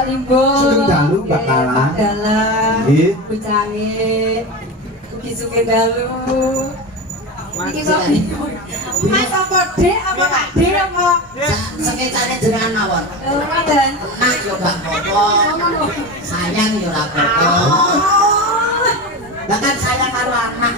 Mbak Limbo. Sugeng dalu Mbak Kala. Dalam. Nggih. Bucange. Ugi sugeng dalu. Iki kok Mas apa Dek apa Pak Dek apa? Sekecane jenengan mawon. Ngoten. Nak yo gak apa-apa. Sayang yo ora apa-apa. Bahkan sayang karo anak.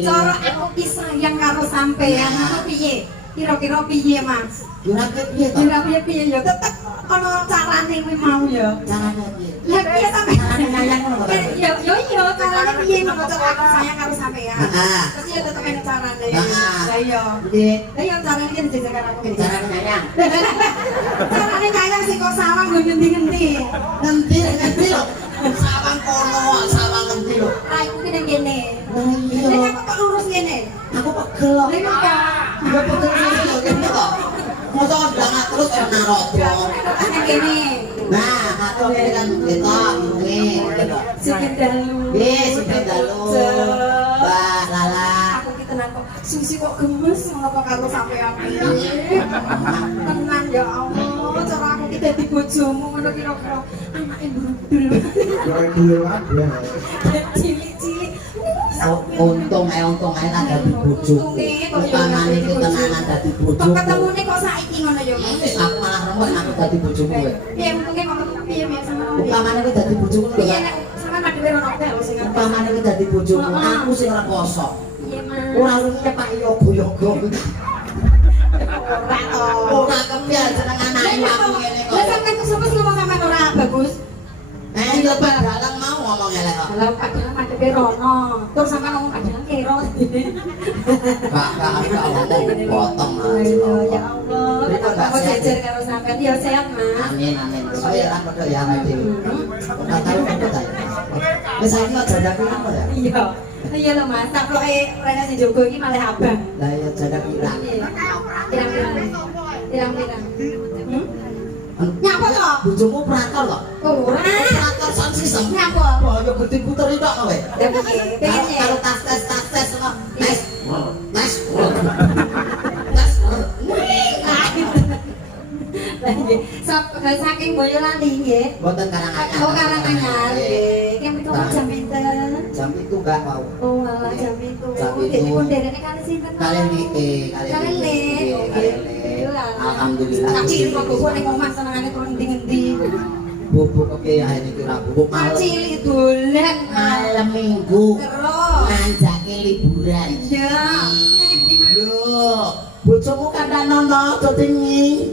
Cara aku ki sayang karo sampean aku piye? Kira-kira piye Mas? Yo ora piye to? Kira piye ya tetep ana carane kuwi mau ya. Carane piye? Lah piye sampean? Carane sayang ngono kok. Yo carane piye mau cara aku sayang karo sampean. Heeh. Terus ya tetep ana carane. Heeh. Lah iya. Nggih. Lah yo carane ki dijajak karo aku. Carane sayang. Carane sayang sing kok sawang nggo ngendi-ngendi. Ngendi lho. Sawang kono, sawang ngendi lho. Raiku ki ning kene. Lah iya. Lah aku kok lurus kene. Aku pegel kok. Lah iya. Yo pegel lho kene kok. Mosok ndang terus kok narodo. Nang kene. Nah, aku kene kan ketok ngene. Sugeng dalu. Nggih, sugeng dalu. Mbak Lala. Aku ki tenan kok susi kok gemes ngono karo sampean. Tenan ya Allah, cara aku ki dadi bojomu ngono kira-kira anake brudul. Kowe dhewe wae. Cilik-cilik. Untung ae tak dadi bojoku. Upamane ki tenanan dadi bojoku. Kok ketemune kok saiki ngono ya, Mas? Aku malah rembuk aku dadi bojoku kowe. Ya untunge kok ketemu piye sama ngono. Upamane kowe dadi bojoku lho. Piye nek sampean dhewe ora ono sing ngerti. Upamane kowe dadi bojoku, aku sing rekoso. Iya, Mas. Ora luwih Pak yoga-yoga. Ora to. Ora kepiye jeneng anake aku ngene kok. Lah sampean sapa sing ngomong sampean ora bagus? Iya Pak Dalang mau ngomong elek kok. Lah padahal madhepe rono. Terus sampean ngomong padahal kero. Kak aku ngomong potong Ya Allah, aku jajar karo sampean ya sehat, Mas. Amin amin. Saya ora padha ya awake dhewe. Ora tau padha ta. Wis saiki aja ndak pirang kok ya. Iya. Iya lho Mas, takloke rene sing jogo iki malah abang. Lah ya jadak pirang. Pirang-pirang. Pirang-pirang. Nyapa kok? Bojomu prator kok. Ora. Prator sak sisem. Nyapa? Wah, yo gede puter itu kowe. Ya piye? Pengen Karo tas tes kok. Tes. Tes. Tes. Lah nggih, saking Boyolali nggih. Mboten Karanganyar. Oh, Karanganyar nggih. Ki menika jam pinten? Jam itu enggak mau. Oh, alah jam itu. Jam itu. Dene pun derene kali sinten? Kalian niki, Kalian le. Alhamdulillah. Kaki kok kok ning omah senengane turun ngendi-ngendi. Bubuk kepiye niki ra bubuk malam. Cilik dolan Malam Minggu. Terus. Nanjake liburan. Iya. Lho, bojomu kan nono dotengi.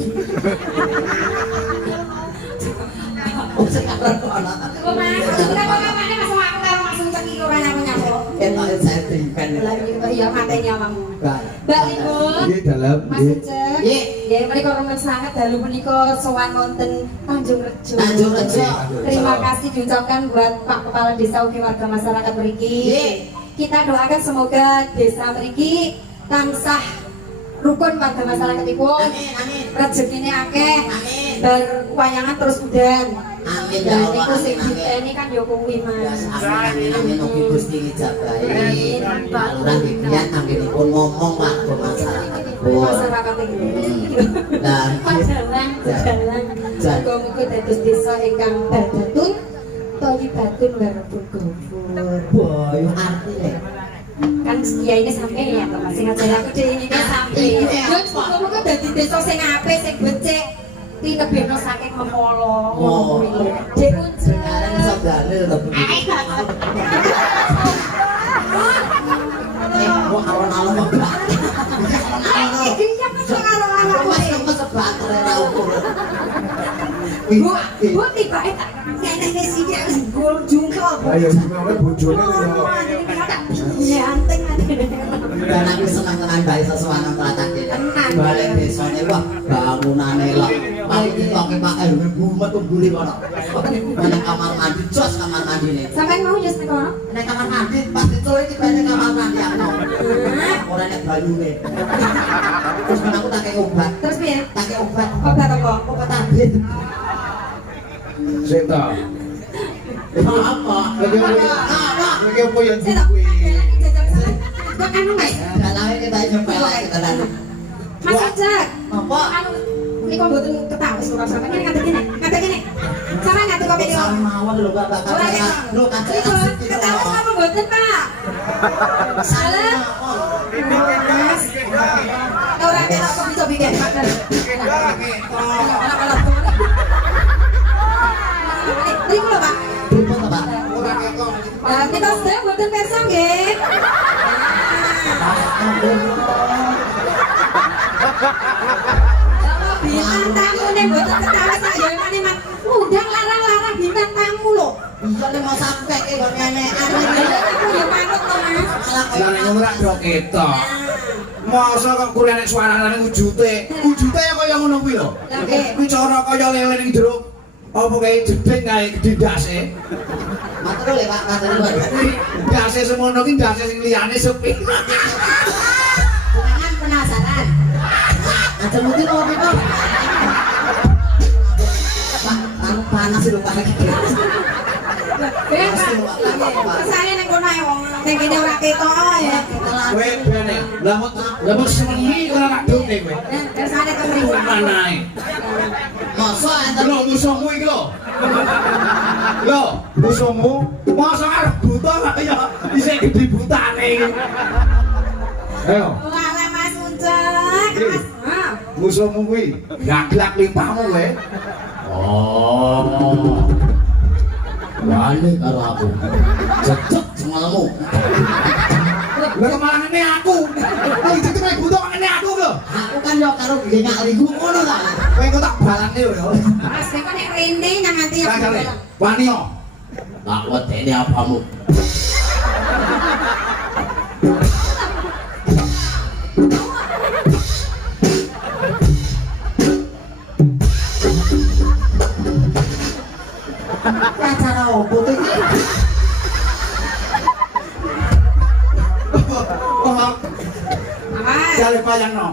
Oh, sekarang ana. Oh, Mas, kita kok kapane Mas aku karo Mas Ucek iki ora nyapa-nyapa. Ketok saya timpen. Lah iya mateni awakmu. Mbak. Mbak Limbun. Nggih dalam Mas nggih. Ucek. Nggih. Nggih, menika remen sangat dalu menika sowan wonten Tanjung Rejo. Tanjung Rejo. Terima kasih diucapkan buat Pak Kepala Desa ugi warga masyarakat mriki. Nggih. Kita doakan semoga desa mriki tansah rukun warga masyarakatipun. Amin amin. Rezekine akeh. Amin. Berwayangan terus udan. Amin ya Dan Allah. niku sing Amin. diteni kan ya kuwi Mas. Amin amin ugi Gusti ngijabahi. Aluran bibian anggenipun ngomong warga masyarakatipun. Masyarakat iki. Dan Jalan. Muga-muga dados desa ingkang badatun thayyibatun warabul ghafur. boyo artine. Kan ya ini sampai ya Mas sing ngajari aku dhewe ini kan sampai. Yo muga-muga dadi desa sing apik sing becik. Tinebeno saking memolo ngono kuwi. Dek Sekarang iso dalil to. Mau alon-alon kok. Iya Mas karo anak Mas kok sebater ora ukur. Bu tibake tak ngene sih dia wis gol jungkal. Ayo semoga bojone yo. Ya anteng Dan aku senang tenan bae sesuatu tlatah iki. Balik desane wah bangunane lho. Paling ditoke Pak RW metu mburi kono. Nang kamar mandi jos kamar mandine. Sampai mau just nek kono? Nek kamar mandi pas dicowe iki bane kamar mandi aku. Ora nek banyune. Terus kan aku tak kei obat. Terus piye? Tak kei obat. Obat apa? Obat tablet. Sing ta. Apa? Lagi apa yang Saya tak duwe? Kok anu Mas? Dalawe kita nyepelek tenan. Mas Ojek. Apa? Anu Ini kok mboten ketawis kok sampe kene ngadeg kene. Ngadeg kene. Sampe ngadeg kok kene. Sama mawon lho Pak Kakek. Lho Kakek. Ketawis apa mboten, Pak? Salah. Ora kena kok bisa bikin. Terima lho, Pak. Pripun to Pak? Nah, kita sedang mboten pirsa nggih. Bintang tamu nih mboten ketawa sak yo mane mat. Undang larang-larang bintang tamu lho. Iya nek mau sampe ki kok nyenekan. Aku yo manut to, Mas. Lah nek ngono rak dok ketok. Masa kok kuwi nek suarane wujute. Wujute ya kaya ngono kuwi lho. Kuwi cara kaya lele ning jero. Apa kae jeding kae gedhe ndase. Matur lho Pak Kakek. Ndase semono ki ndase sing liyane sepi. Jangan penasaran. Ada mungkin mau apa? Pak, anu panas lho Pak. Saya ning kono ae wong ning kene ora ketok ya. Kowe bene. Lah mok semengi ora nak done kowe. Kersane kemriku. Manae. Masa enten Lho musuhmu iki lho. Lho, musuhmu masa arep buta kok ya isih gedhe butane iki. Ayo, Walah Mas Uncek. Mas. musuhmu kuwi gaglak limpahmu kowe. Oh. Wale karo aku. Cecek semalmu. Lah malah ngene aku. Lah iki kowe buta kok ngene aku lho. Aku kan yo karo gengak riku ngono ta. Kowe kok tak balane lho ya. Mas nek nek rene nang nganti Lah kale. Wani yo. Tak wedeni apamu. Acara opo to iki? Mas. Jale bayangno.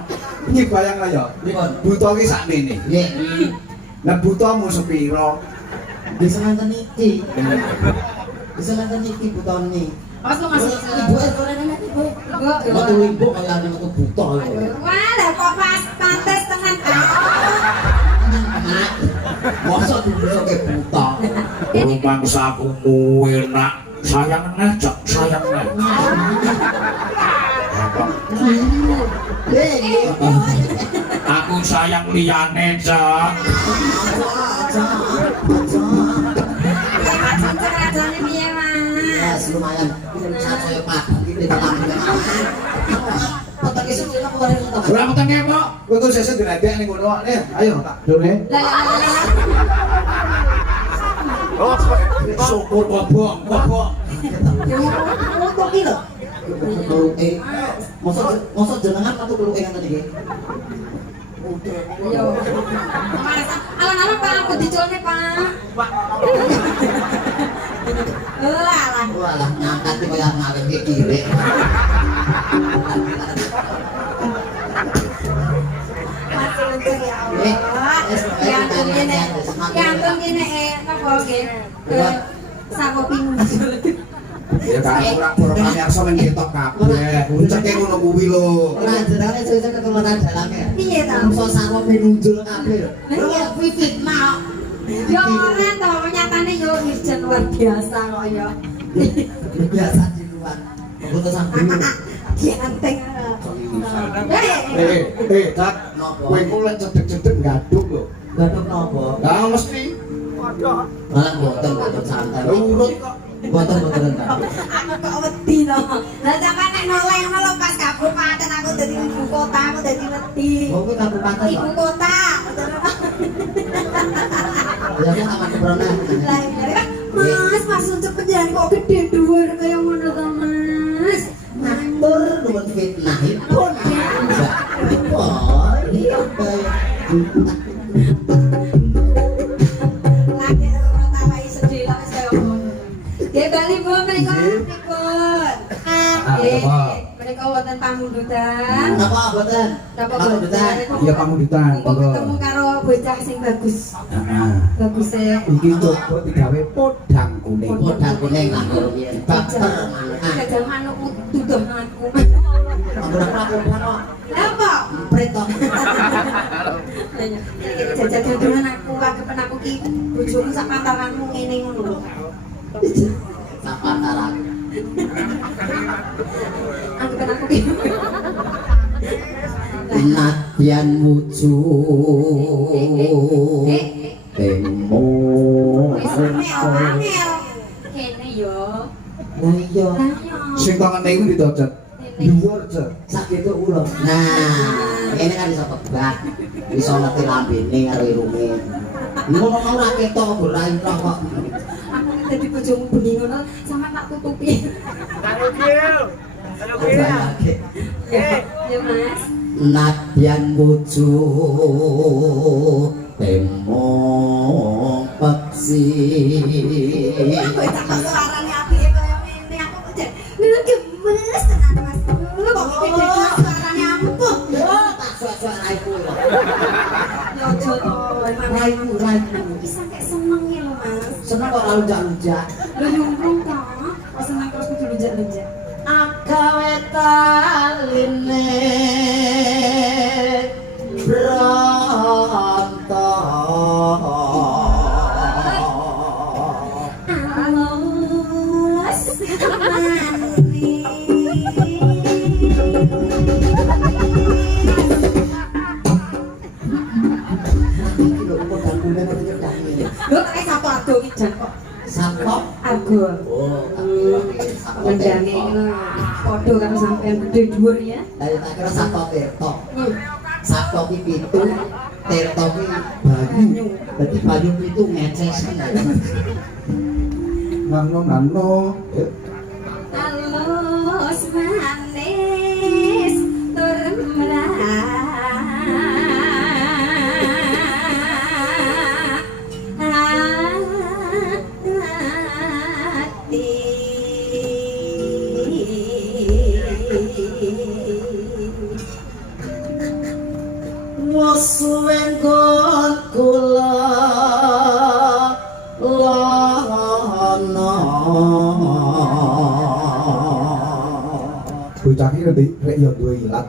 Iki bayangno ya. Pripun? Buta ki sakmene. Nggih. Lah butamu sepiro? Bisa nonton iki. Bisa nonton iki butone. Mas lu masih Ibu ora nenek ibu. Enggak, Metu ibu kaya ane metu buta. Walah kok pas pantes tenan Masa dulu ke buta. Rumangsaku kuwi nak sayang neh, Cak, sayang neh. Aku sayang liyane, Cak. Carane piye, Mas? Lumayan. Saya padu iki dalam. Potok isu aku bareng to. Ora metenge kok. Kowe kok sesuk diredek ning kono. Nih, ayo tak done. Syukur kobong, kobong. Foto ki lho. Keluke. Mosok jenengan metu keluke ngene iki. Yo. Alon-alon Pak, aku diculne, Pak. Lah. Walah ngangkat iki kaya ngawet iki kirek. Masih lucu ya Allah. Gantung gini apa nggih? Sako pinggul. Ya kan ora pamirsa men ketok kabeh. Unceke ngono kuwi lho. Ora jenenge sesuk ketularan dalane. Piye ta? Mosok sarwa pinunjul kabeh. Lho kuwi fitnah. Yo ora to, nyatane yo irjen luar biasa kok ya. Biasa di luar. Foto sambil. Dianteng. Tak. Kowe ku lek cedek-cedek gaduk lho. Gaduk nopo? Lah mesti Malah boten santai. urut kok. Boten enggak. Aku kok wedi to. Lah sampe nek noleng lho pas kabupaten aku dadi ibu kota, aku dadi wedi. Oh kuwi kabupaten. Ibu kota. Ya kan sama kebrona. Lah iya. Mas untuk penjara kok gede dhuwur kaya ngono to, Mas. Matur nuwun fitnahipun. Wah, iya bae. Lagi ora tawai sedih lah wis kaya ngono. Nggih bali Bu menika pripun? Nggih. Menika wonten pamundutan. Napa boten? Napa Pamundutan. Iya pamundutan. Kok ketemu karo bocah sing bagus. Heeh. Bagus e. Iki coba digawe podang kuning. Podang kuning lah biyen. Baper. Kajal manukmu duduh aku. Ambrang aku kok. Apa? Pretok. Jajak gandengan aku, anggapan aku ki bojomu sak pantaranmu ngene ngono lho. Sak pantaran. Anggapan aku ki. Nadyan wujud temu Wis angel. Kene yo. lah iya Sing tangan iku didocet. Dhuwur, Cek. sakit itu ulo nah ini kan bisa tebak bisa ngerti lambene karo irunge ngono mau ra ketok berai kok Aku dadi bojomu bengi ngono sama tak tutupi. Ya Mas. Nadyan wujud temu peksi Kowe tak suarane apike kaya ngene aku kok jan gemes tenan Mas. Lu kok gede suarane ampuh. yo tak suara iku lho Yo aja to, raiku raiku bisa kayak seneng ya lo Mas. seneng kok ora lunjak-lunjak Lu nyumplung ta? Kok seneng terus kudu lunjak-lunjak. agawe taline Alus Lho tak sapa argo iki jan kok. Sapok Argo. oh Mendane padha karo sampean gede dhuwur ya. dari tak kira sapok Tirto sapok ki pitu Tirto ki banyu dadi banyu pitu ngecesen Nano. Alus manis tur musuhen kon kula lana Bocah iki rek yo duwe ilat.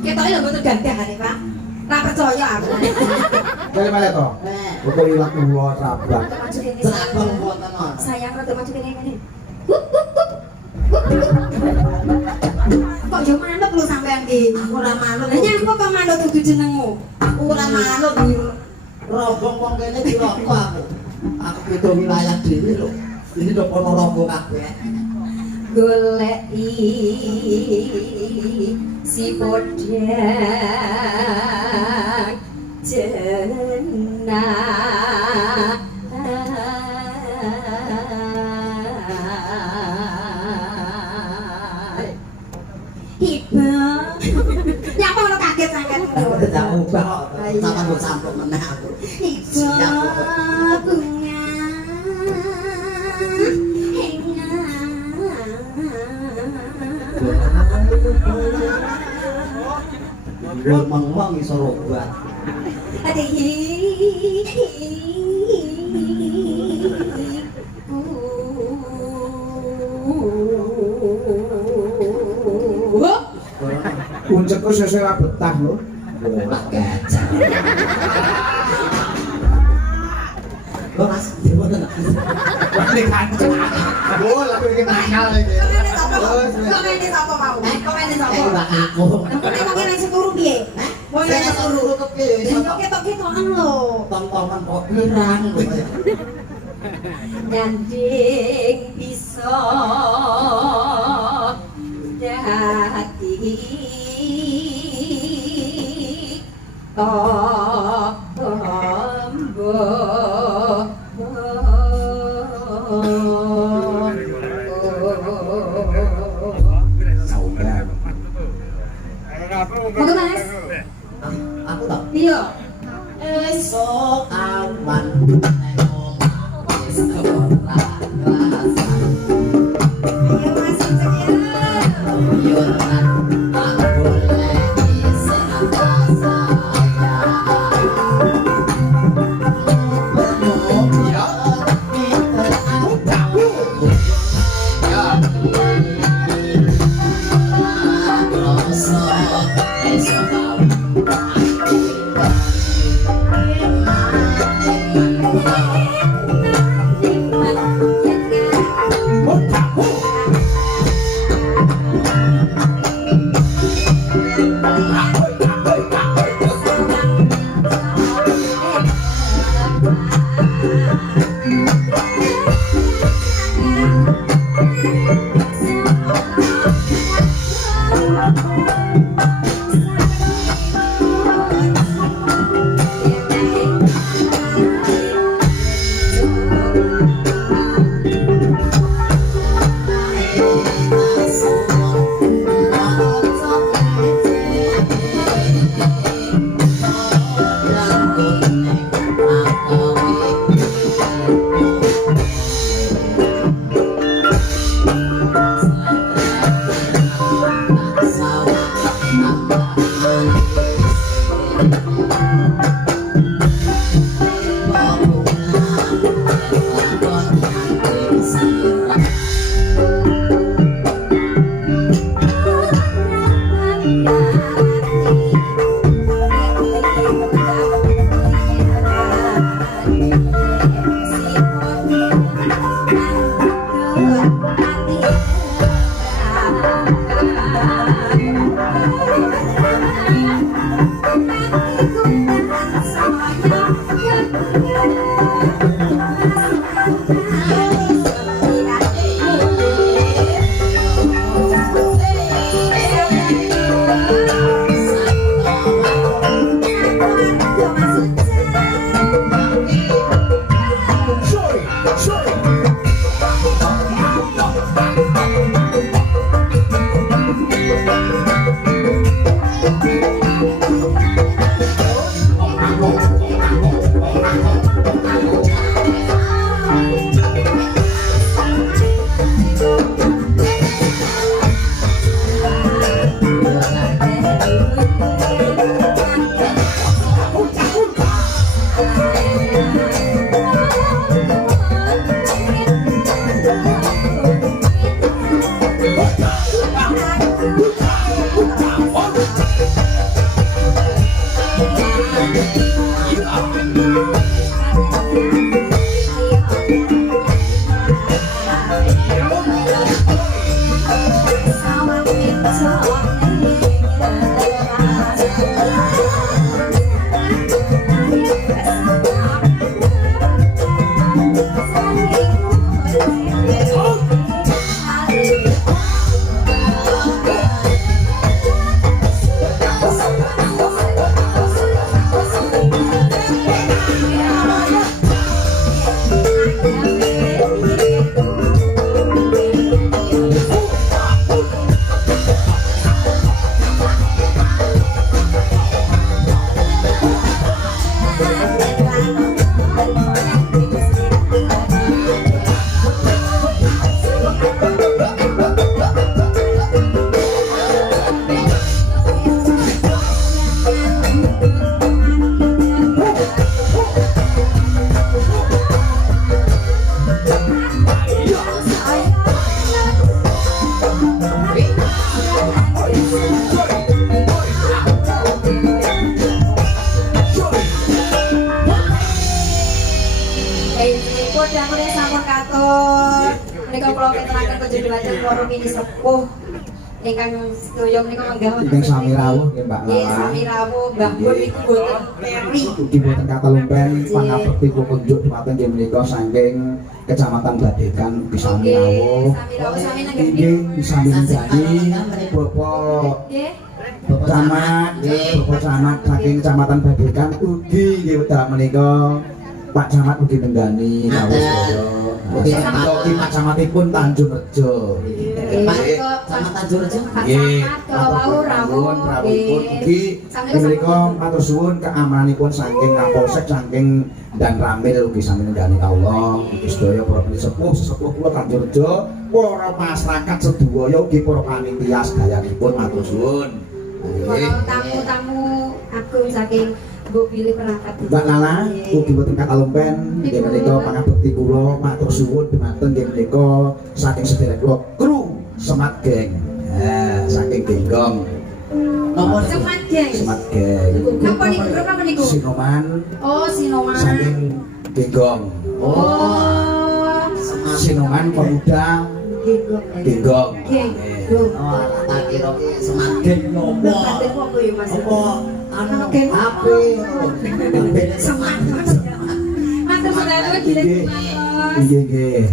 Ketoke lho mboten gandahane, Pak. Ra percaya aku. Kayak mana to? Kok ilat kula trabak. Maju kene. Serabang wonten ana Sayang rada maju kene ngene. Kok yo manuk lu sampean ki? aku ora manut Lah nyapa kok manuk dudu jenengmu? aku ora manut di rombong wong kene diroko aku beda wilayah dhewe lho ini do kono rombong kabeh Goleki si podang jenah Iba nyapa lo kaget sangat tak ubah sama mbok sampuk meneh aku Iba bunga ngomong-ngomong iso robat Puncekku sesuk ora betah lho. ora gajah lho mas gimana Ini kancing. Oh, lagu iki nakal iki. Komene sapa mau? Komene sapa? ora aku Komene mau nang seturu piye? Mau nang seturu. kepiye iso Yo ketok-ketokan lho. tong-tongan kok pirang lho Gandeng bisa dadi Saudara. Mau Mas? aku tak Iya. esok awan wis ora rasa Iya Mas, sekian. yo aku lagi senang Esok ingkang sedaya menika manggawan ingkang sami rawuh nggih Mbak Lala. Nggih sami rawuh Mbah Pun niku boten peri. Ugi boten katalumpen pangabekti kunjuk dumateng nggih menika saking Kecamatan Badekan ugi sami rawuh. Sami rawuh sami nenggih. Nggih sami njani Bapak Nggih. Camat, Bapak Camat saking Kecamatan Badekan ugi nggih wedal menika Pak Camat ugi nenggani rawuh sedaya. Ugi Pak Camatipun Tanjung Rejo. Pak Camat Tanjung Rejo. Nggih, Rawuh rawuh rawuhipun ugi menika matur suwun keamananipun saking Kapolsek saking Dan Ramil ugi sami nenggani kawula. Ugi sedaya para sesepuh kula Tanjung Rejo, para masyarakat sedaya ugi para panitia sedayanipun matur suwun. Nggih. Tamu-tamu agung saking Mbok Bilih perangkat. Mbak Lala ugi boten katalumpen nggih menika pangabekti kula matur suwun dumateng nggih menika saking sedherek kula kru Semat Geng. Saking Genggong. Nomor Semat Geng. Semat Geng. Napa niku grup apa niku? Sinoman Oh, Sinoman. saking Genggong. Oh. Sinoman Pemuda genggong. Genggong. Genggong. Oh, tak kira ki semakin nyoba. Berarti kok kuwi Mas? Apa anu Gen HP HP semangat. Matur suwun Nggih. dilek. Nggih nggih.